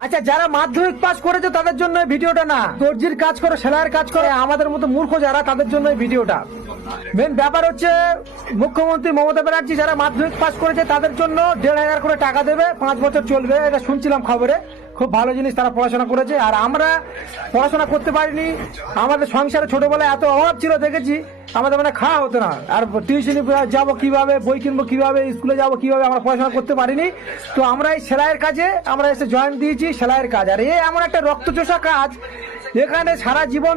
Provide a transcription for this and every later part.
আচ্ছা, যারা মাধ্যমিক পাস করেছে তাদের জন্য এই ভিডিওটা না, দর্জির কাজ করে, সেলাইয়ের কাজ করে, আমাদের মতো মূর্খ যারা, তাদের জন্য এই ভিডিওটা। মেন ব্যাপার হচ্ছে মুখ্যমন্ত্রী মমতা ব্যানার্জি যারা মাধ্যমিক পাস করেছে তাদের জন্য 1,500 করে টাকা দেবে, 5 বছর চলবে, এটা শুনছিলাম খবরে। খুব ভালো জিনিস, তারা পড়াশোনা করেছে। আর আমরা পড়াশোনা করতে পারিনি, আমাদের সংসারে ছোটবেলায় এত অভাব ছিল, দেখেছি আমাদের মানে খাওয়া হতো না। আর টিউশনি যাবো কিভাবে, বই কিনবো কিভাবে, স্কুলে যাবো কিভাবে, আমরা পড়াশোনা করতে পারিনি। তো আমরা এই সেলাইয়ের কাজে আমরা এসে জয়েন দিয়েছি, সেলাইয়ের কাজ। আর এ এমন একটা রক্তচোষা কাজ, এখানে সারা জীবন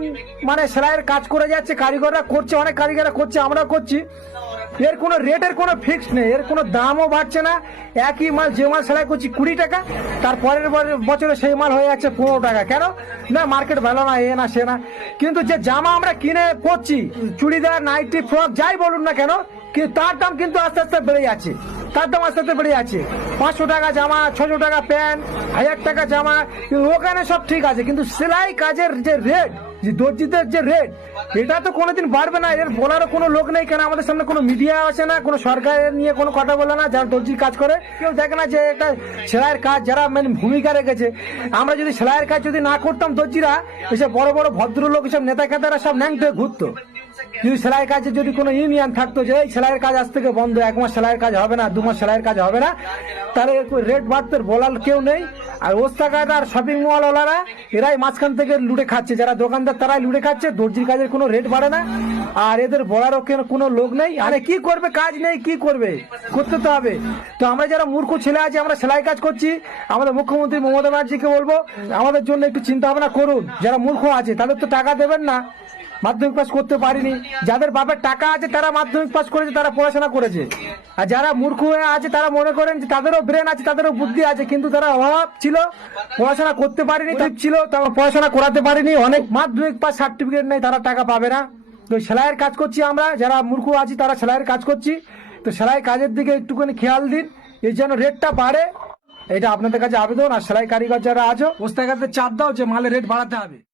মানে সেলাইয়ের কাজ করে যাচ্ছে, কারিগররা করছে, অনেক কারিগররা করছে, আমরাও করছি। এর কোনো রেটের কোনো ফিক্স নেই, এর কোনো দামও বাড়ছে না। একই মাল, যে মাল সেলাই করছি 20 টাকা, তার পরের বছরে সেই মাল হয়ে যাচ্ছে 15 টাকা। কেন না, মার্কেট ভালো না, এ না সে না। কিন্তু যে জামা আমরা কিনে পরছি, চুড়িদার, নাইটি, ফ্রক, যাই বলুন না কেন, তার দাম কিন্তু আস্তে আস্তে বেড়ে যাচ্ছে, তার দাম আস্তে আস্তে বেড়ে যাচ্ছে। 500 টাকা জামা, 600 টাকা প্যান্ট, 1000 টাকা জামা, ওখানে সব ঠিক আছে। কিন্তু সেলাই কাজের যে রেট, যে দর্জিদের যে রেট, এটা তো কোনোদিন বাড়বে না। এর বলারও কোনো লোক নেই, কেন আমাদের সামনে কোনো মিডিয়া আসে না, কোনো সরকারের নিয়ে কোনো কথা বলে না। যারা দর্জির কাজ করে কেউ দেখে না যে এটা সেলাইয়ের কাজ, যারা মানে ভূমিকা রেখেছে। আমরা যদি সেলাইয়ের কাজ যদি না করতাম, দর্জিরা এসব বড় বড় ভদ্রলোক, এসব নেতা খেতারা সব ন্যাংটে ঘুরতো। যদি সেলাই কাজে যদি কোনো ইউনিয়ন থাকতো যে এই সেলাইয়ের কাজ আজ থেকে বন্ধ, 1 মাস সেলাইয়ের কাজ হবে না, 2 মাস সেলাইয়ের কাজ হবে না, তাহলে রেট বাড়তে বলার কেউ নেই। আর ওস্তাকার আর শপিং মলওয়ালারা এরাই মাঝখান থেকে লুটে খাচ্ছে, যারা দোকানদার তারাই লুটে খাচ্ছে। দর্জির কাজের কোনো রেট বাড়ে না, আর এদের বলারও কোনো লোক নেই। আরে কি করবে, কাজ নেই, কি করবে, করতে তো হবে। তো আমরা যারা মূর্খ ছেলে আছি, আমরা সেলাই কাজ করছি, আমাদের মুখ্যমন্ত্রী মমতা ব্যানার্জিকে বলবো আমাদের জন্য একটু চিন্তা ভাবনা করুন। যারা মূর্খ আছে তাদের তো টাকা দেবেন না, মাধ্যমিক পাস করতে পারিনি। যাদের বাপের টাকা আছে তারা মাধ্যমিক পাস করেছে, তারা পড়াশোনা করেছে। আর যারা মূর্খ হয়ে আছে তারা মনে করেন যে তাদেরও ব্রেন আছে, তাদেরও বুদ্ধি আছে, কিন্তু তারা অভাব ছিল, পড়াশোনা করতে পারেনি, ঠিক ছিল, তারা পড়াশোনা করাতে পারেনি। অনেক মাধ্যমিক পাস সার্টিফিকেট নেই, তারা টাকা পাবে না। তো সেলাইয়ের কাজ করছি আমরা, যারা মূর্খ আছি তারা সেলাইয়ের কাজ করছি। তো সেলাই কাজের দিকে একটুখানি খেয়াল দিন, এর যেন রেটটা বাড়ে, এটা আপনাদের কাছে আবেদন। আর সেলাই কারিগর যারা আছো, ওস্তাকারদের চাপ দাও যে মালের রেট বাড়াতে হবে।